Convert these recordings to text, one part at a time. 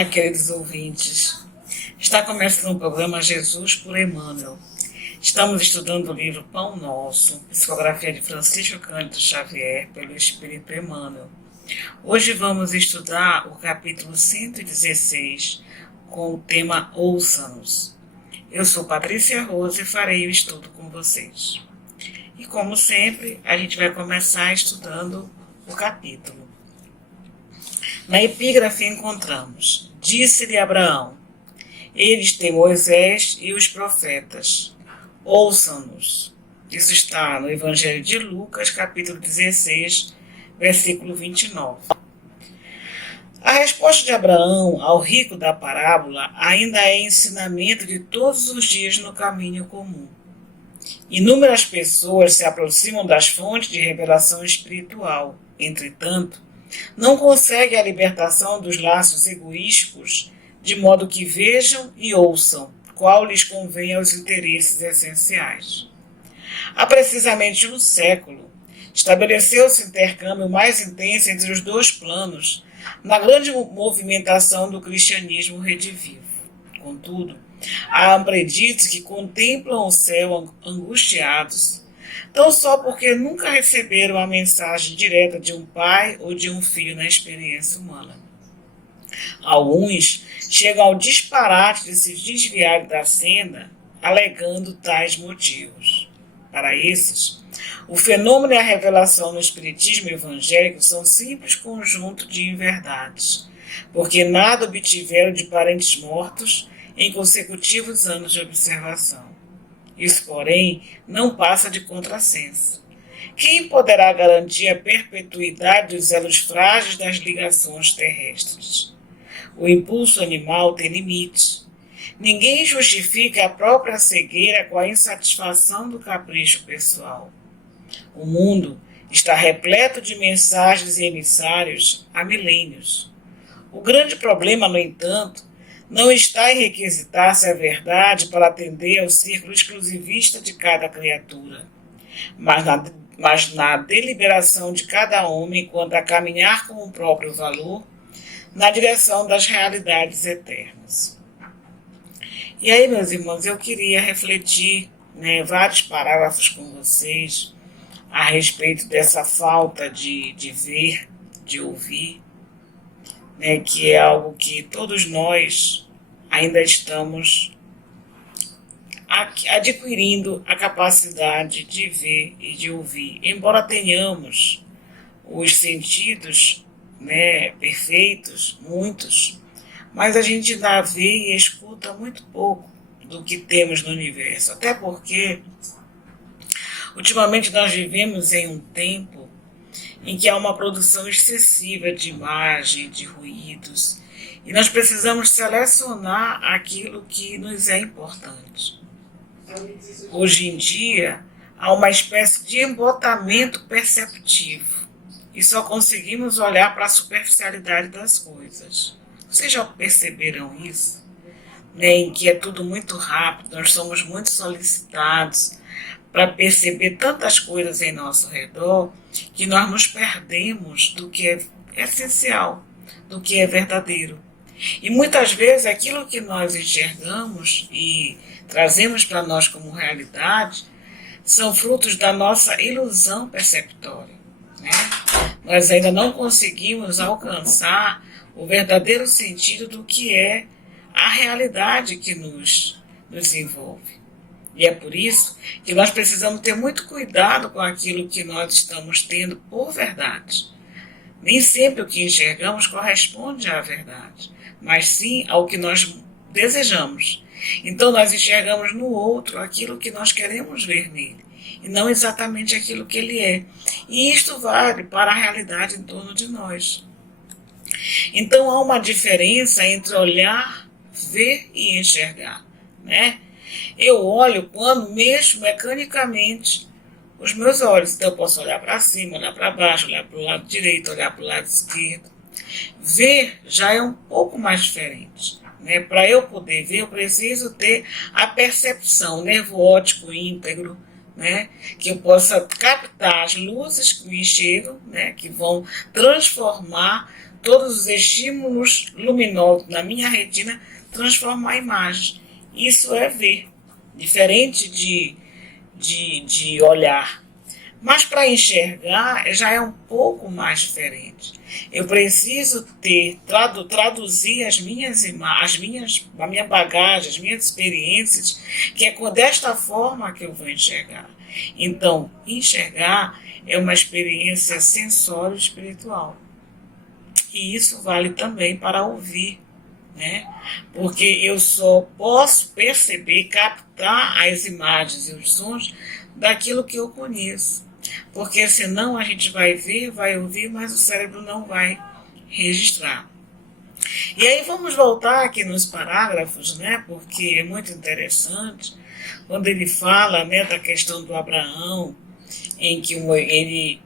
Olá, queridos ouvintes. Está começando o programa Jesus por Emmanuel. Estamos estudando o livro Pão Nosso, psicografia de Francisco Cândido Xavier, pelo Espírito Emmanuel. Hoje vamos estudar o capítulo 116, com o tema Ouça-nos. Eu sou Patrícia Rose e farei o estudo com vocês. E como sempre, a gente vai começar estudando o capítulo. Na epígrafe encontramos: disse-lhe Abraão, eles têm Moisés e os profetas, ouçam-nos. Isso está no Evangelho de Lucas, capítulo 16, versículo 29. A resposta de Abraão ao rico da parábola ainda é ensinamento de todos os dias no caminho comum. Inúmeras pessoas se aproximam das fontes de revelação espiritual. Entretanto, não conseguem a libertação dos laços egoísticos, de modo que vejam e ouçam qual lhes convém aos interesses essenciais. Há precisamente um século, estabeleceu-se o intercâmbio mais intenso entre os dois planos, na grande movimentação do cristianismo redivivo. Contudo, há aprendizes que contemplam o céu angustiados, tão só porque nunca receberam a mensagem direta de um pai ou de um filho na experiência humana. Alguns chegam ao disparate de se desviar da senda, alegando tais motivos. Para esses, o fenômeno e a revelação no espiritismo evangélico são simples conjunto de inverdades, porque nada obtiveram de parentes mortos em consecutivos anos de observação. Isso, porém, não passa de contrassenso. Quem poderá garantir a perpetuidade dos elos frágeis das ligações terrestres? O impulso animal tem limites. Ninguém justifica a própria cegueira com a insatisfação do capricho pessoal. O mundo está repleto de mensagens e emissários há milênios. O grande problema, no entanto, não está em requisitar-se a verdade para atender ao círculo exclusivista de cada criatura, mas na deliberação de cada homem quanto a caminhar com o próprio valor na direção das realidades eternas. E aí, meus irmãos, eu queria refletir vários parágrafos com vocês a respeito dessa falta de ver, de ouvir, que é algo que todos nós ainda estamos adquirindo a capacidade de ver e de ouvir. Embora tenhamos os sentidos perfeitos, muitos, mas a gente ainda vê e escuta muito pouco do que temos no universo. Até porque, ultimamente, nós vivemos em um tempo em que há uma produção excessiva de imagem, de ruídos, e nós precisamos selecionar aquilo que nos é importante. Hoje em dia, há uma espécie de embotamento perceptivo, e só conseguimos olhar para a superficialidade das coisas. Vocês já perceberam isso? Em que é tudo muito rápido, nós somos muito solicitados para perceber tantas coisas em nosso redor, que nós nos perdemos do que é essencial, do que é verdadeiro. E muitas vezes aquilo que nós enxergamos e trazemos para nós como realidade são frutos da nossa ilusão perceptória. Nós ainda não conseguimos alcançar o verdadeiro sentido do que é a realidade que nos envolve. E é por isso que nós precisamos ter muito cuidado com aquilo que nós estamos tendo por verdade. Nem sempre o que enxergamos corresponde à verdade, mas sim ao que nós desejamos. Então nós enxergamos no outro aquilo que nós queremos ver nele, e não exatamente aquilo que ele é. E isto vale para a realidade em torno de nós. Então há uma diferença entre olhar, ver e enxergar, Eu olho quando mexo mecanicamente os meus olhos. Então eu posso olhar para cima, olhar para baixo, olhar para o lado direito, olhar para o lado esquerdo. Ver já é um pouco mais diferente. Para eu poder ver, eu preciso ter a percepção, o nervo óptico íntegro, né, que eu possa captar as luzes que me chegam, né, que vão transformar todos os estímulos luminosos na minha retina, transformar imagens. Isso é ver, diferente de olhar. Mas para enxergar já é um pouco mais diferente. Eu preciso traduzir a minha bagagem, as minhas experiências, que é desta forma que eu vou enxergar. Então, enxergar é uma experiência sensório espiritual. E isso vale também para ouvir, né? Porque eu só posso perceber, captar as imagens e os sons daquilo que eu conheço. Porque senão a gente vai ver, vai ouvir, mas o cérebro não vai registrar. E aí vamos voltar aqui nos parágrafos, né? Porque é muito interessante quando ele fala, né, da questão do Abraão, em que ele,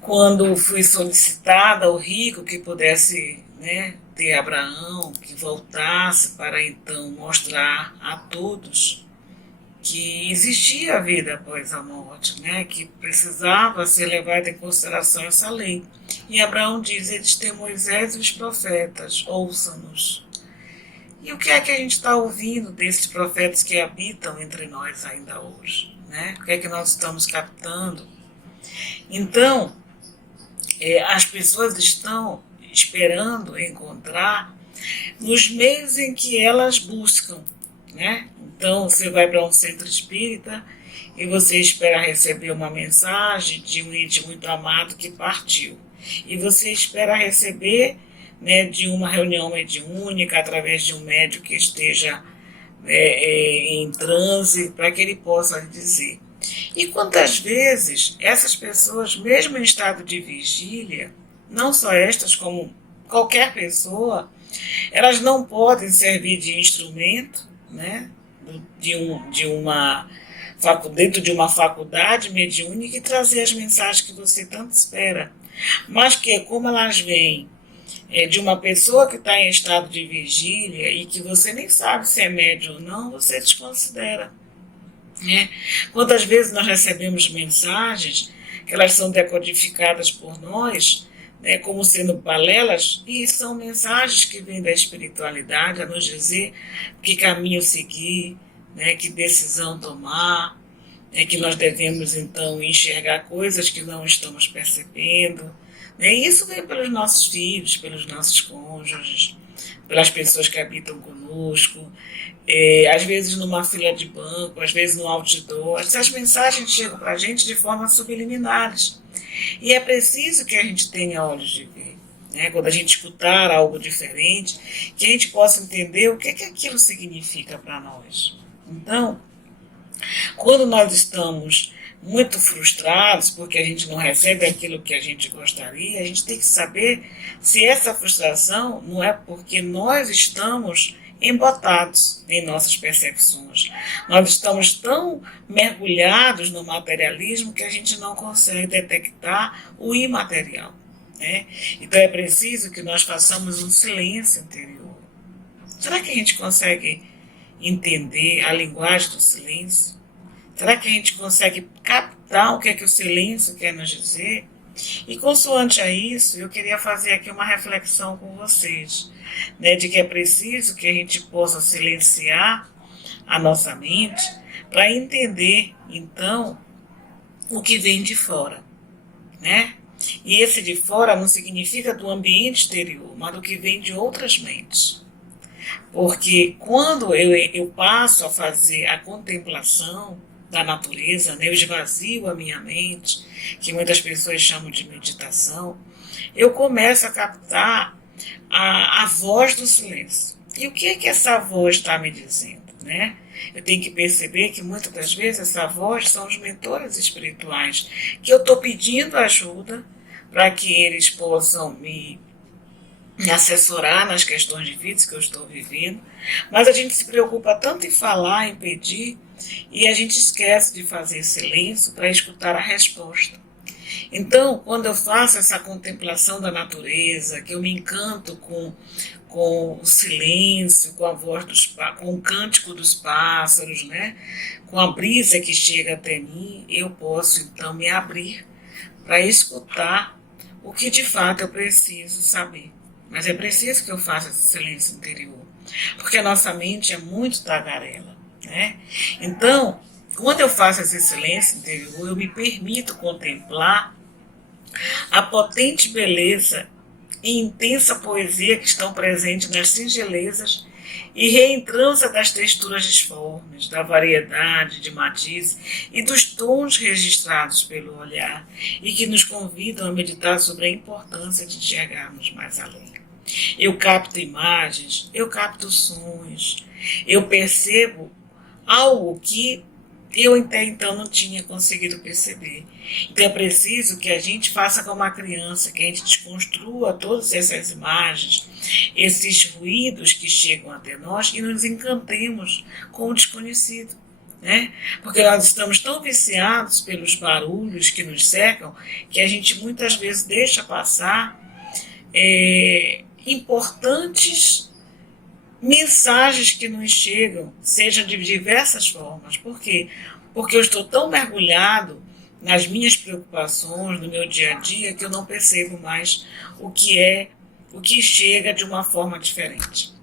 quando foi solicitado ao rico que pudesse, né, ter Abraão, que voltasse para então mostrar a todos que existia a vida após a morte, né? Que precisava ser levada em consideração essa lei. E Abraão diz, eles têm Moisés e os profetas, ouçam-nos. E o que é que a gente está ouvindo desses profetas que habitam entre nós ainda hoje? Né? O que é que nós estamos captando? Então, as pessoas estão esperando encontrar nos meios em que elas buscam, né? Então, você vai para um centro espírita e você espera receber uma mensagem de um ente muito amado que partiu. E você espera receber, né, de uma reunião mediúnica, através de um médium que esteja em transe, para que ele possa lhe dizer. E quantas vezes essas pessoas, mesmo em estado de vigília, não só estas, como qualquer pessoa, elas não podem servir de instrumento, né, dentro de uma faculdade mediúnica e trazer as mensagens que você tanto espera. Mas que, como elas vêm de uma pessoa que está em estado de vigília e que você nem sabe se é médium ou não, você desconsidera. Né? Quantas vezes nós recebemos mensagens que elas são decodificadas por nós, né, como sendo balelas, e são mensagens que vêm da espiritualidade a nos dizer que caminho seguir, né, que decisão tomar, que nós devemos então enxergar coisas que não estamos percebendo. Né, e isso vem pelos nossos filhos, pelos nossos cônjuges, pelas pessoas que habitam conosco, às vezes numa fila de banco, às vezes no outdoor. Essas mensagens chegam para a gente de forma subliminares. E é preciso que a gente tenha olhos de ver, né? Quando a gente escutar algo diferente, que a gente possa entender o que aquilo significa para nós. Então, quando nós estamos muito frustrados porque a gente não recebe aquilo que a gente gostaria, a gente tem que saber se essa frustração não é porque nós estamos embotados em nossas percepções. Nós estamos tão mergulhados no materialismo que a gente não consegue detectar o imaterial. Né? Então é preciso que nós façamos um silêncio interior. Será que a gente consegue entender a linguagem do silêncio? Será que a gente consegue captar o que é que o silêncio quer nos dizer? E consoante a isso, eu queria fazer aqui uma reflexão com vocês, né, de que é preciso que a gente possa silenciar a nossa mente para entender, então, o que vem de fora, né? E esse de fora não significa do ambiente exterior, mas do que vem de outras mentes. Porque quando eu passo a fazer a contemplação da natureza, né, eu esvazio a minha mente, que muitas pessoas chamam de meditação, eu começo a captar a voz do silêncio. E o que é que essa voz está me dizendo? Né? Eu tenho que perceber que muitas das vezes essa voz são os mentores espirituais, que eu estou pedindo ajuda para que eles possam me assessorar nas questões de vida que eu estou vivendo, mas a gente se preocupa tanto em falar, em pedir, e a gente esquece de fazer silêncio para escutar a resposta. Então, quando eu faço essa contemplação da natureza, que eu me encanto com o silêncio, com a voz com o cântico dos pássaros, né? Com a brisa que chega até mim, eu posso então me abrir para escutar o que de fato eu preciso saber. Mas é preciso que eu faça esse silêncio interior, porque a nossa mente é muito tagarela, né? Então, quando eu faço esse silêncio interior, eu me permito contemplar a potente beleza e intensa poesia que estão presentes nas singelezas e reentrança das texturas disformes, da variedade de matizes e dos tons registrados pelo olhar e que nos convidam a meditar sobre a importância de enxergarmos mais além. Eu capto imagens, eu capto sons, eu percebo algo que eu até então não tinha conseguido perceber. Então é preciso que a gente faça como uma criança, que a gente desconstrua todas essas imagens, esses ruídos que chegam até nós e nos encantemos com o desconhecido. Né? Porque nós estamos tão viciados pelos barulhos que nos cercam que a gente muitas vezes deixa passar importantes mensagens que nos chegam, seja de diversas formas. Por quê? Porque eu estou tão mergulhado nas minhas preocupações, no meu dia a dia, que eu não percebo mais o que chega de uma forma diferente.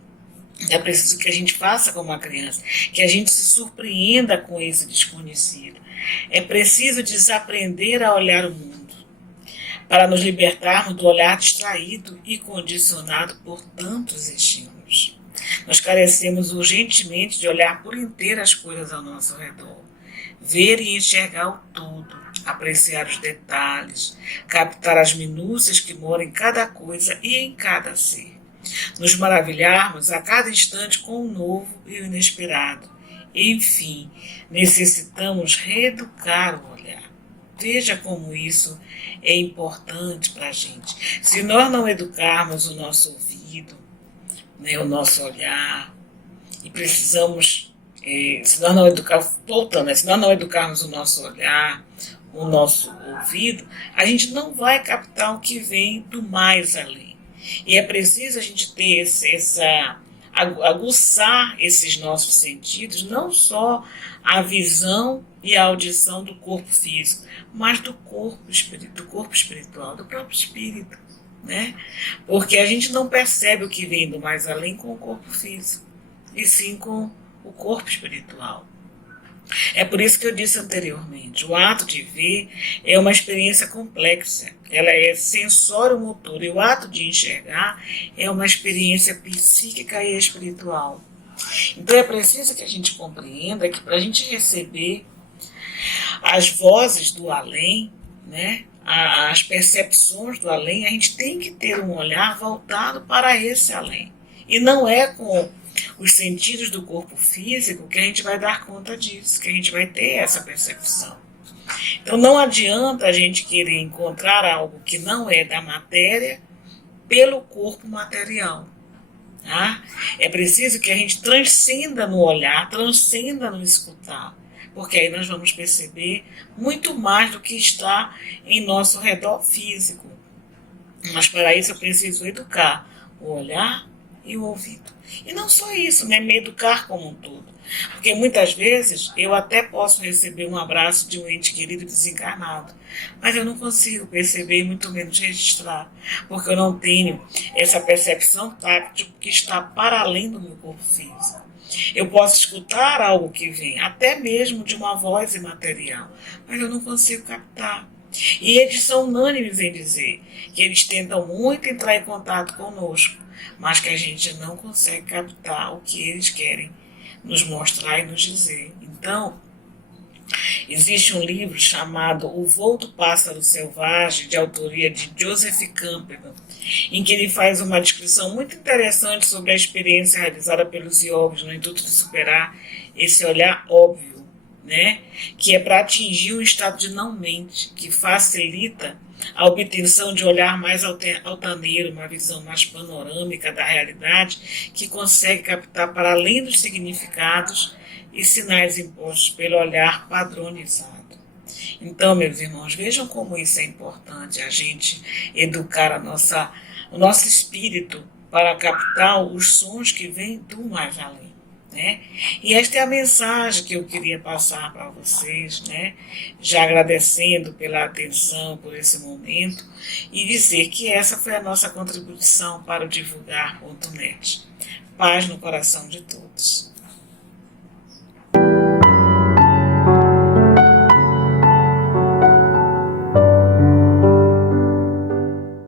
É preciso que a gente faça como uma criança, que a gente se surpreenda com esse desconhecido. É preciso desaprender a olhar o mundo, para nos libertarmos do olhar distraído e condicionado por tantos estímulos. Nós carecemos urgentemente de olhar por inteiro as coisas ao nosso redor, ver e enxergar o todo, apreciar os detalhes, captar as minúcias que moram em cada coisa e em cada ser. Nos maravilharmos a cada instante com o novo e o inesperado. Enfim, necessitamos reeducar o olhar. Veja como isso é importante para a gente. Se nós não educarmos o nosso ouvido, né, o nosso olhar, e precisamos, se nós não educarmos, voltando, né, se nós não educarmos o nosso olhar, o nosso ouvido, a gente não vai captar o que vem do mais além. E é preciso a gente ter aguçar esses nossos sentidos, não só a visão e a audição do corpo físico, mas do corpo espiritual, do próprio espírito, né? Porque a gente não percebe o que vem do mais além com o corpo físico, e sim com o corpo espiritual. É por isso que eu disse anteriormente, o ato de ver é uma experiência complexa, ela é sensório-motor, e o ato de enxergar é uma experiência psíquica e espiritual. Então é preciso que a gente compreenda que para a gente receber as vozes do além, né, as percepções do além, a gente tem que ter um olhar voltado para esse além. E não é com os sentidos do corpo físico que a gente vai dar conta disso, que a gente vai ter essa percepção. Então não adianta a gente querer encontrar algo que não é da matéria pelo corpo material. Tá? É preciso que a gente transcenda no olhar, transcenda no escutar, porque aí nós vamos perceber muito mais do que está em nosso redor físico. Mas para isso eu preciso educar o olhar e o ouvido. E não só isso, né? Me educar como um todo. Porque muitas vezes eu até posso receber um abraço de um ente querido desencarnado, mas eu não consigo perceber e muito menos registrar, porque eu não tenho essa percepção táctil que está para além do meu corpo físico. Eu posso escutar algo que vem, até mesmo de uma voz imaterial, mas eu não consigo captar. E eles são unânimes em dizer que eles tentam muito entrar em contato conosco, mas que a gente não consegue captar o que eles querem nos mostrar e nos dizer. Então, existe um livro chamado O Voo do Pássaro Selvagem, de autoria de Joseph Campbell, em que ele faz uma descrição muito interessante sobre a experiência realizada pelos yogis no intuito de superar esse olhar óbvio, né? Que é para atingir um estado de não-mente, que facilita a obtenção de olhar mais altaneiro, uma visão mais panorâmica da realidade, que consegue captar para além dos significados e sinais impostos pelo olhar padronizado. Então, meus irmãos, vejam como isso é importante, a gente educar o nosso espírito para captar os sons que vêm do mais além. Né? E esta é a mensagem que eu queria passar para vocês, né? Já agradecendo pela atenção por esse momento e dizer que essa foi a nossa contribuição para o divulgar.net. Paz no coração de todos.